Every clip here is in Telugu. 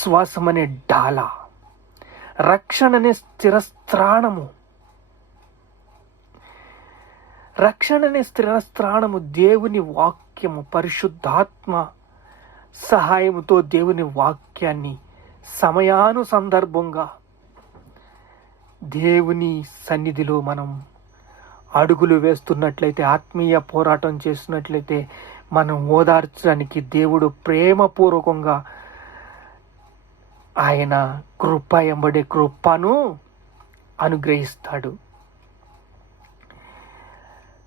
శ్వాసమనే డాల, రక్షణనే స్థిరస్త్రాణము. రక్షణనే స్థిరస్త్రాణము దేవుని వాక్యము, పరిశుద్ధాత్మ సహాయముతో దేవుని వాక్యాన్ని సమయానుసందర్భంగా దేవుని సన్నిధిలో మనం అడుగులు వేస్తున్నట్లయితే, ఆత్మీయ పోరాటం చేస్తున్నట్లయితే, మనం ఓదార్చడానికి దేవుడు ప్రేమపూర్వకంగా ఆయన కృప ఎంబడే కృపను అనుగ్రహిస్తాడు.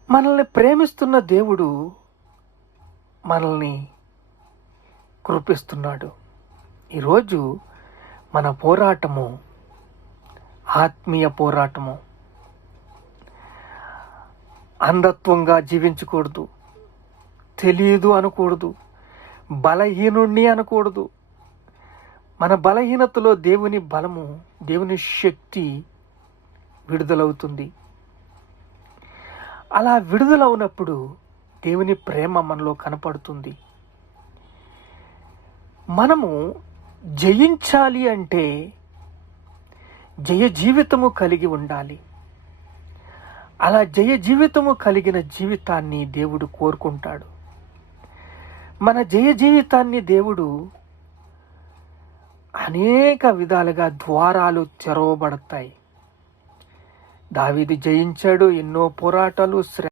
మనల్ని ప్రేమిస్తున్న దేవుడు మనల్ని కృపిస్తున్నాడు. ఈరోజు మన పోరాటము ఆత్మీయ పోరాటము. అంధత్వంగా జీవించకూడదు, తెలియదు అనకూడదు, బలహీనుణ్ణి అనకూడదు. మన బలహీనతలో దేవుని బలము, దేవుని శక్తి విడుదలవుతుంది. అలా విడుదలవునప్పుడు దేవుని ప్రేమ మనలో కనపడుతుంది. మనము జయించాలి అంటే జయ జీవితము కలిగి ఉండాలి. అలా జయ జీవితము కలిగిన జీవితాన్ని దేవుడు కోరుకుంటాడు. మన జయ జీవితాన్ని దేవుడు అనేక విధాలుగా ద్వారాలు తెరవబడతాయి. దావీదు జయించాడు. ఎన్నో పోరాటాలు,